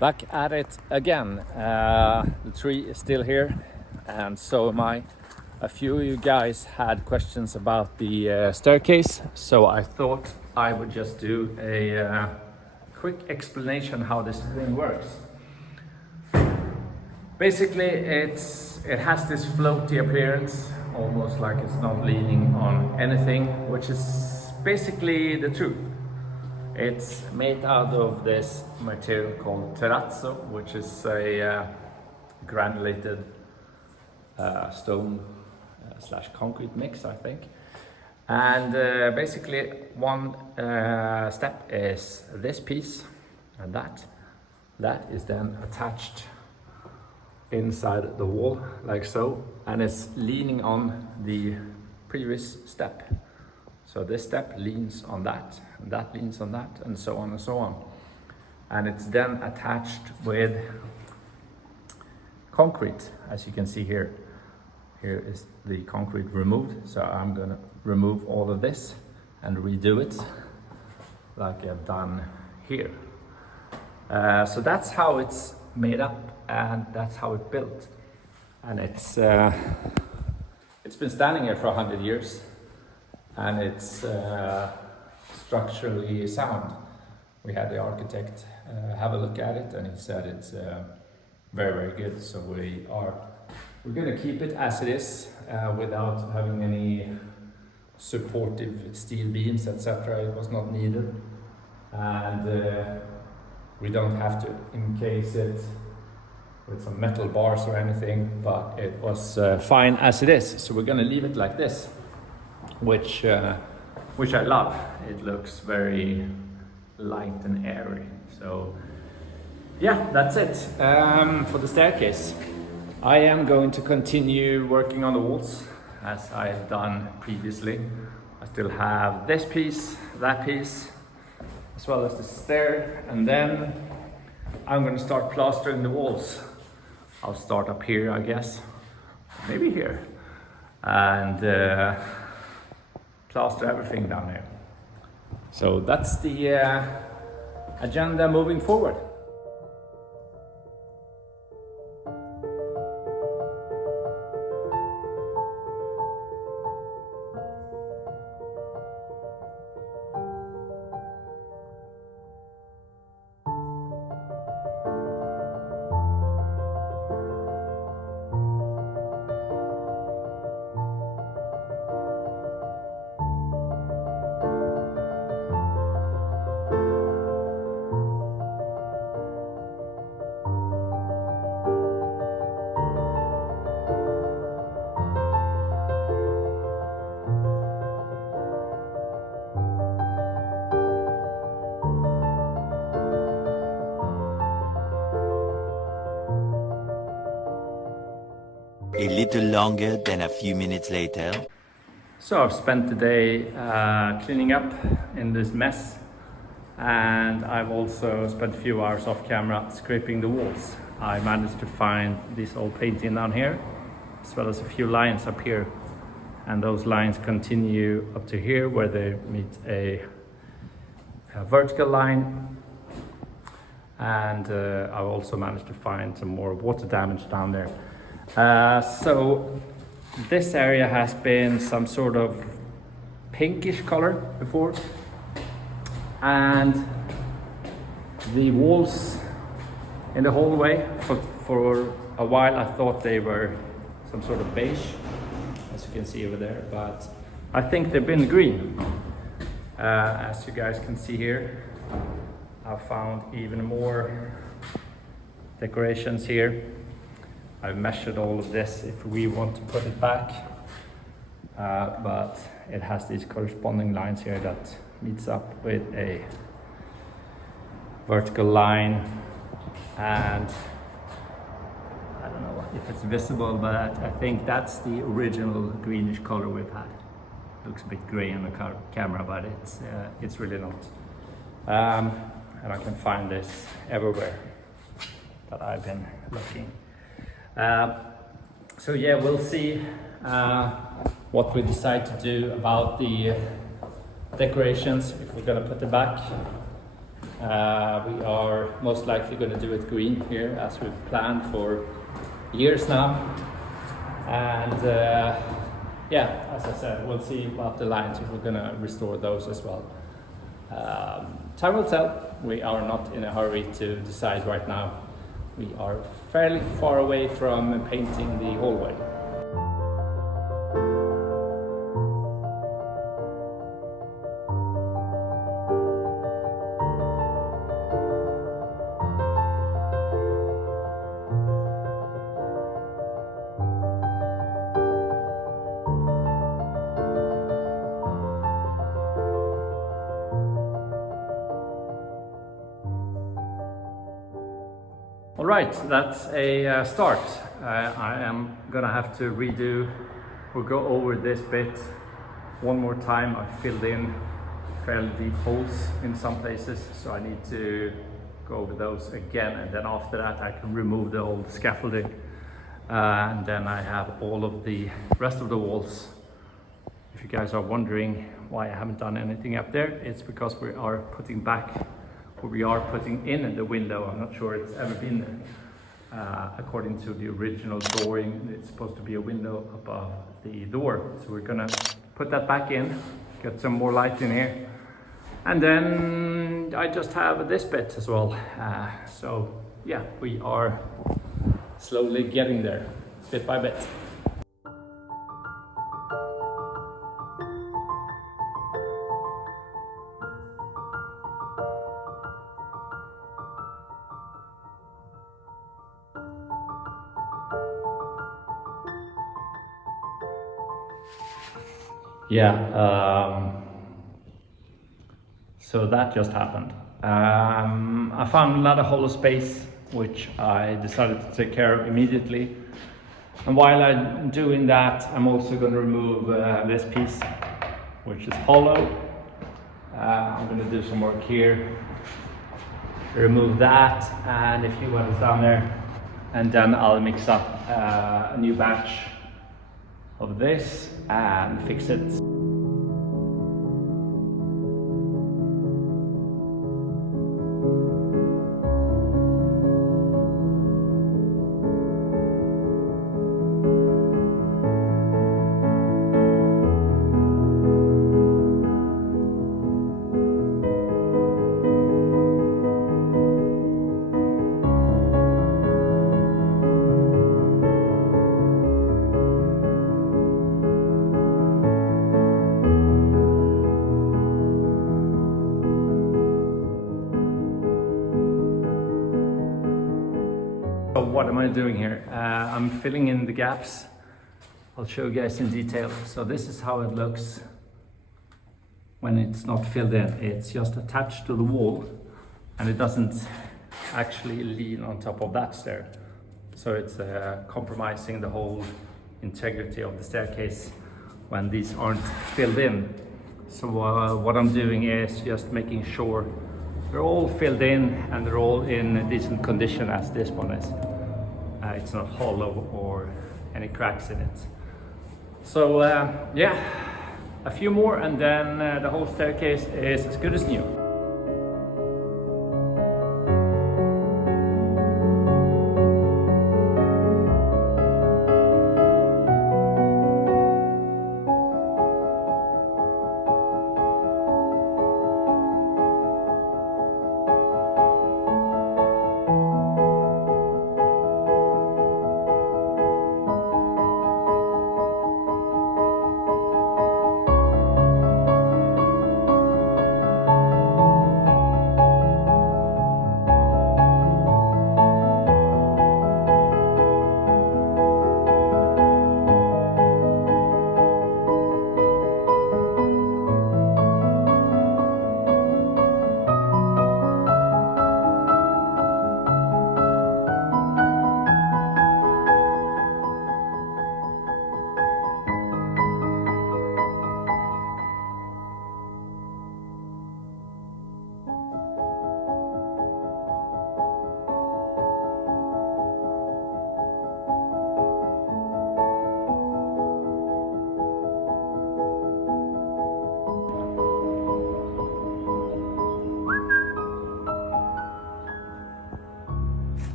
Back at it again. The tree is still here, and so am I. A few of you guys had questions about the staircase, so I thought I would just do a quick explanation how this thing works. Basically, it has this floaty appearance, almost like it's not leaning on anything, which is basically the truth. It's made out of this material called terrazzo, which is a granulated stone slash concrete mix, I think. And basically one step is this piece, and that is then attached inside the wall like so, and it's leaning on the previous step. So this step leans on that, and that leans on that, and so on and so on. And it's then attached with concrete, as you can see here. Here is the concrete removed, so I'm gonna remove all of this and redo it like I've done here. So that's how it's made up, and that's how it's built. And it's been standing here for 100 years. And it's structurally sound. We had the architect have a look at it, and he said it's very, very good. So we're going to keep it as it is, without having any supportive steel beams, etc. It was not needed, and we don't have to encase it with some metal bars or anything. But it was fine as it is. So we're going to leave it like this. Which I love. It looks very light and airy. So yeah, that's it for the staircase. I am going to continue working on the walls as I've done previously. I still have this piece, that piece, as well as the stair, and then I'm going to start plastering the walls. I'll start up here, I guess, maybe here, and plaster everything down here. So that's the agenda moving forward. A little longer than a few minutes later. So I've spent the day cleaning up in this mess, and I've also spent a few hours off camera scraping the walls. I managed to find this old painting down here, as well as a few lines up here, and those lines continue up to here where they meet a vertical line. And I've also managed to find some more water damage down there. So this area has been some sort of pinkish color before, and the walls in the hallway for a while I thought they were some sort of beige, as you can see over there, but I think they've been green. As you guys can see here, I found even more decorations here. I've measured all of this if we want to put it back, but it has these corresponding lines here that meets up with a vertical line, and I don't know if it's visible, but I think that's the original greenish color we've had. Looks a bit gray on the camera, but it's really not. And I can find this everywhere that I've been looking. So yeah, we'll see what we decide to do about the decorations, if we're gonna put it back. We are most likely going to do it green here, as we've planned for years now. And yeah, as I said, we'll see about the lines, if we're going to restore those as well. Time will tell. We are not in a hurry to decide right now. We are fairly far away from painting the hallway. All right, that's a start. I am gonna have to redo or go over this bit one more time. I filled in fairly deep holes in some places, so I need to go over those again, and then after that I can remove the old scaffolding. And then I have all of the rest of the walls. If you guys are wondering why I haven't done anything up there, it's because we are putting in the window. I'm not sure it's ever been there. According to the original drawing, it's supposed to be a window above the door. So we're gonna put that back in, get some more light in here. And then I just have this bit as well. So yeah, we are slowly getting there, bit by bit. Yeah, so that just happened. I found another hollow space, which I decided to take care of immediately. And while I'm doing that, I'm also going to remove this piece, which is hollow. I'm going to do some work here, remove that, and a few others down there. And then I'll mix up a new batch of this and fix it. So what am I doing here? I'm filling in the gaps. I'll show you guys in detail. So this is how it looks when it's not filled in. It's just attached to the wall and it doesn't actually lean on top of that stair. So it's compromising the whole integrity of the staircase when these aren't filled in. So what I'm doing is just making sure they're all filled in and they're all in a decent condition as this one is. It's not hollow or any cracks in it. So yeah, a few more and then the whole staircase is as good as new.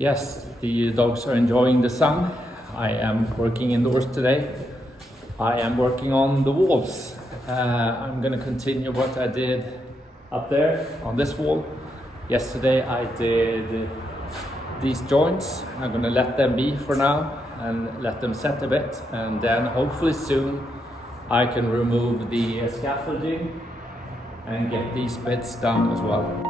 Yes, the dogs are enjoying the sun. I am working indoors today. I am working on the walls. I'm gonna continue what I did up there on this wall. Yesterday I did these joints. I'm gonna let them be for now and let them set a bit, and then hopefully soon I can remove the scaffolding and get these bits done as well.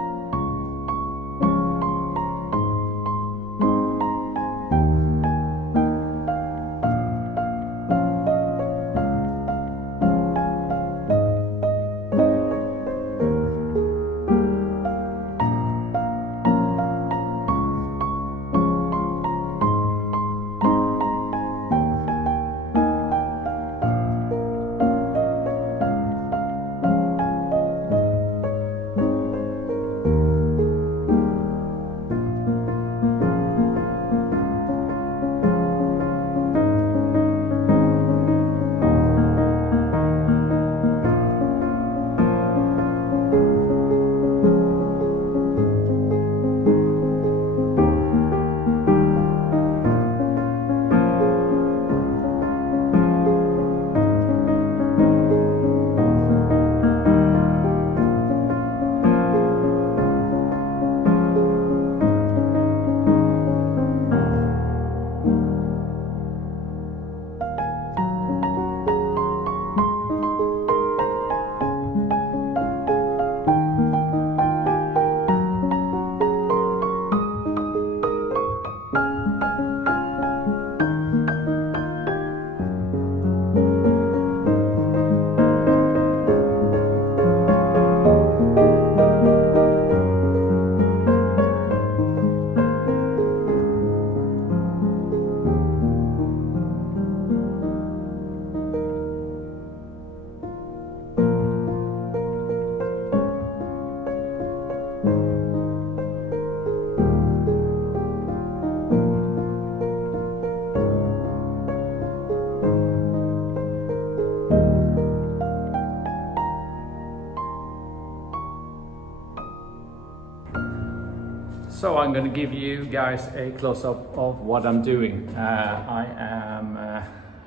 So I'm going to give you guys a close-up of what I'm doing. I am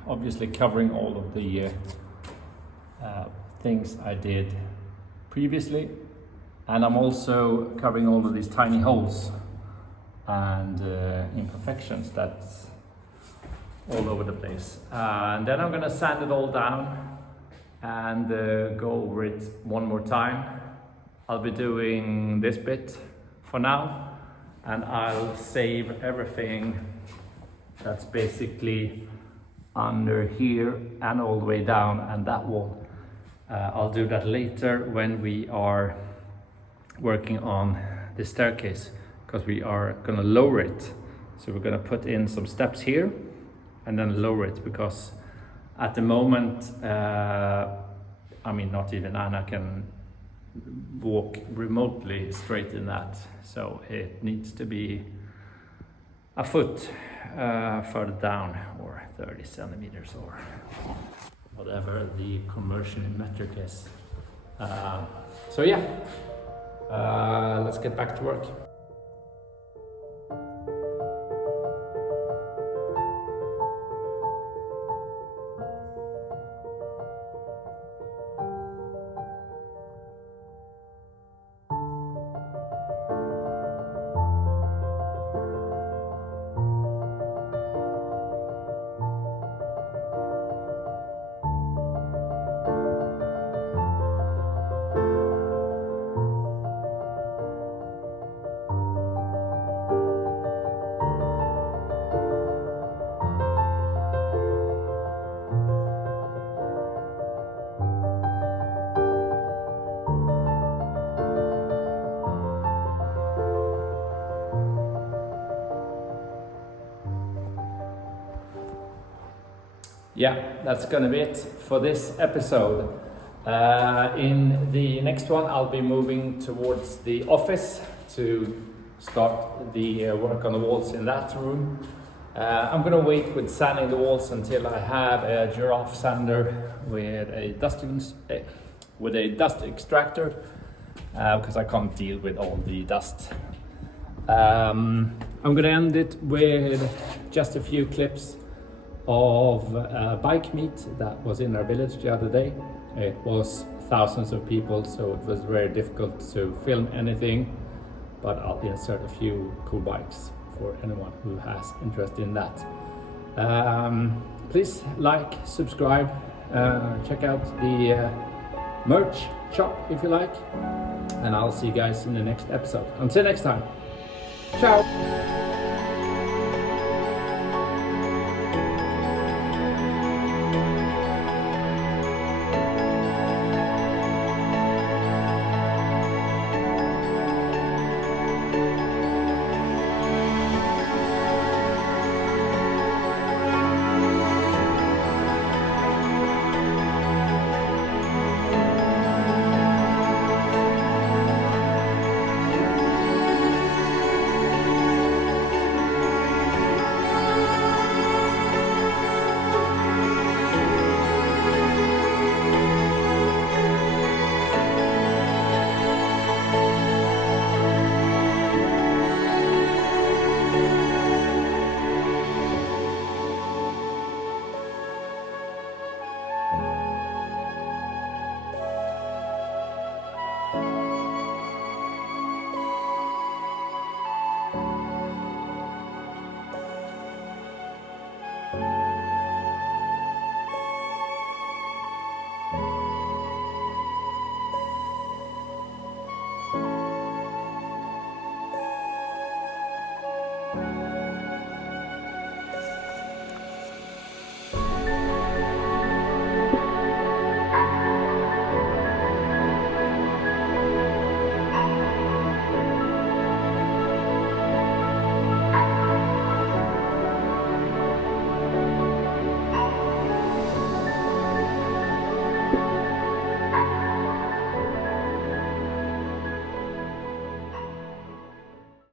obviously covering all of the things I did previously, and I'm also covering all of these tiny holes and imperfections that's all over the place. And then I'm going to sand it all down and go over it one more time. I'll be doing this bit for now, and I'll save everything that's basically under here and all the way down and that wall. I'll do that later when we are working on the staircase, because we are gonna lower it. So we're gonna put in some steps here and then lower it, because at the moment, I mean, not even Anna can walk remotely straight in that, so it needs to be a foot further down, or 30 centimeters, or whatever the commercial metric is. So yeah, let's get back to work. Yeah, that's gonna be it for this episode. In the next one, I'll be moving towards the office to start the work on the walls in that room. I'm gonna wait with sanding the walls until I have a giraffe sander with a dust extractor, because I can't deal with all the dust I'm gonna end it with just a few clips of a bike meet that was in our village the other day. It was thousands of people, so it was very difficult to film anything, but I'll insert a few cool bikes for anyone who has interest in that. Please like, subscribe, check out the merch shop if you like, and I'll see you guys in the next episode. Until next time, ciao!